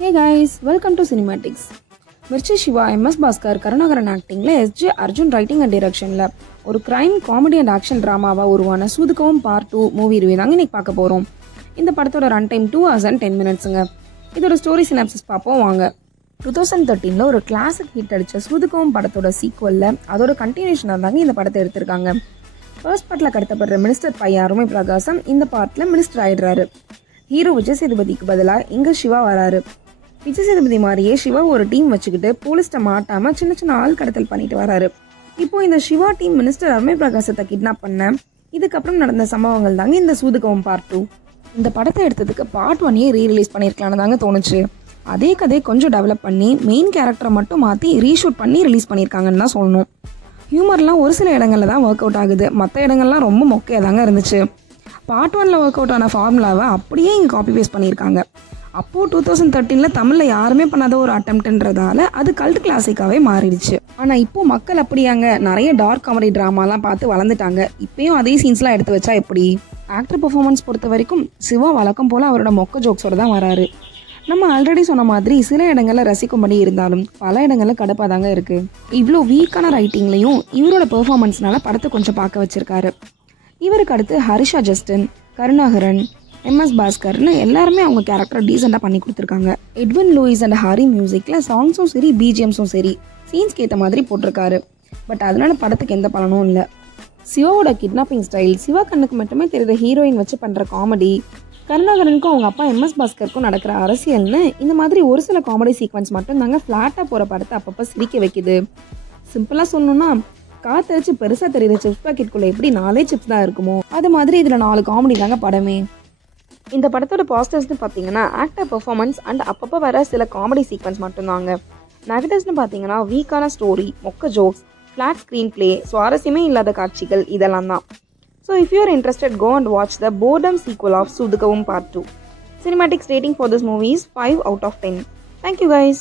Hey guys, welcome to Cinematics. Mirchi Siva, MS Bhaskar, Karunakaran ஆக்டிங்கில் SJ Arjun writing and டைரக்ஷனில் ஒரு கிரைம் காமெடி அண்ட் ஆக்ஷன் ட்ராமாவாக உருவான சூதுகவும் பார்ட் 2 மூவி ரிவ்யூ தாங்க இன்னைக்கு பார்க்க போகிறோம். இந்த படத்தோட ரன் டைம் 2 hours and 10 minutesங்க. இதோட ஸ்டோரி சினாப்சிஸ் பார்ப்போம் வாங்க. 2013 ஒரு கிளாசிக் ஹிட் அடித்த சூதுகவும் படத்தோட சீக்வலில் அதோட கண்டினியூஷனாக தாங்க இந்த படத்தை எடுத்திருக்காங்க. ஃபர்ஸ்ட் பார்ட்டில் கடத்தப்படுற மினிஸ்டர் பையன் அருமை பிரகாசம் இந்த பார்ட்டில் மினிஸ்டர் ஆயிடுறாரு. ஹீரோ விஜய் சேதுபதிக்கு பதிலாக இங்கே சிவா வராரு. விஜய் சேதுபதி மாதிரியே சிவா ஒரு டீம் வச்சுக்கிட்டு போலீஸ்ட மாட்டாம சின்ன சின்ன ஆள் கடத்தல் பண்ணிட்டு வராரு. இப்போ இந்த சிவா டீம் மினிஸ்டர் அருமை பிரகாசத்தை கிட்னாப் பண்ண இதுக்கப்புறம் நடந்த சம்பவங்கள் தாங்க இந்த சூதுகவும் பார்ட் 2. இந்த படத்தை எடுத்ததுக்கு பார்ட் 1 ரீரிலீஸ் பண்ணியிருக்கலான்னு தாங்க தோணுச்சு. அதே கதையை கொஞ்சம் டெவலப் பண்ணி மெயின் கேரக்டரை மட்டும் மாற்றி ரீஷூட் பண்ணி ரிலீஸ் பண்ணியிருக்காங்கன்னு தான் சொல்லணும். ஹியூமர்லாம் ஒரு சில இடங்கள்ல தான் ஒர்க் அவுட் ஆகுது, மற்ற இடங்கள்லாம் ரொம்ப மொக்கையாக தாங்க இருந்துச்சு. பார்ட் 1 ஒர்க் அவுட் ஆன ஃபார்முலாவை அப்படியே இங்கே காப்பி பேஸ்ட் பண்ணியிருக்காங்க. அப்போது 2013 தமிழில் யாருமே பண்ணாத ஒரு அட்டம்ப்ட்ன்றதால அது கல்ட் கிளாசிக்காகவே மாறிடுச்சு. ஆனால் இப்போ மக்கள் அப்படியாங்க நிறைய டார்க் காமெடி ட்ராமாலாம் பார்த்து வளர்ந்துட்டாங்க. இப்பயும் அதே சீன்ஸ்லாம் எடுத்து வச்சா எப்படி? ஆக்டர் பெர்ஃபார்மன்ஸ் பொறுத்த வரைக்கும் சிவா வழக்கம் போல் அவரோட மொக்க ஜோக்ஸோட தான் வராரு. நம்ம ஆல்ரெடி சொன்ன மாதிரி சில இடங்களில் ரசிக்கும்படி இருந்தாலும் பல இடங்களில் கடுப்பாக தாங்க இருக்குது. இவ்வளோ வீக்கான ரைட்டிங்லையும் இவரோட பெர்ஃபார்மன்ஸ்னால படத்தை கொஞ்சம் பார்க்க வச்சிருக்காரு. இவருக்கு அடுத்து ஹரிஷா ஜஸ்டின், கருணாகரன், MS பாஸ்கர்னு எல்லாருமே அவங்க கேரக்டர் டீசெண்டாக பண்ணி கொடுத்துருக்காங்க. எட்வின் லூயிஸ் அண்ட் ஹாரி மியூசிக்கில் சாங்ஸும் சரி பிஜிஎம்ஸும் சரி சீன்ஸ்க்கு ஏற்ற மாதிரி போட்டிருக்காரு. பட் அதனால படத்துக்கு எந்த பலனும் இல்லை. சிவாவோட கிட்னாப்பிங் ஸ்டைல், சிவா கண்ணுக்கு மட்டுமே தெரியுற ஹீரோயின் வச்சு பண்ணுற காமெடி, கருணாகரனுக்கும் அவங்க அப்பா MS பாஸ்கருக்கும் நடக்கிற அரசியல்னு இந்த மாதிரி ஒரு சில காமெடி சீக்வன்ஸ் மட்டும் தாங்க ஃப்ளாட்டாக போகிற படத்தை அப்பப்போ சிரிக்க வைக்குது. சிம்பிளாக சொல்லணும்னா காத்தரிச்சு பெருசாக தெரியுற சிப்ஸ் பாக்கெட்டுக்குள்ளே எப்படி 4 சிப்ஸ் தான் இருக்குமோ அது மாதிரி இதில் 4 காமெடி தாங்க படமே. இந்த படத்தோட பாசிட்டிவ்ஸ்னு பார்த்தீங்கன்னா ஆக்டர் பெர்ஃபார்மன்ஸ் அண்ட் அப்பப்போ வர சில காமெடி சீக்வன்ஸ் மட்டும்தாங்க. நெகட்டிவ்ஸ்னு பார்த்தீங்கன்னா வீக்கான ஸ்டோரி, மொக்க ஜோக்ஸ், ஃப்ளாட் ஸ்க்ரீன் பிளே, சுவாரஸ்யமே இல்லாத காட்சிகள் இதெல்லாம் தான். So if you are interested go and watch the boredom sequel of Soodhu Kavvum part 2. Cinematics rating for this movie is 5 out of 10. Thank you guys.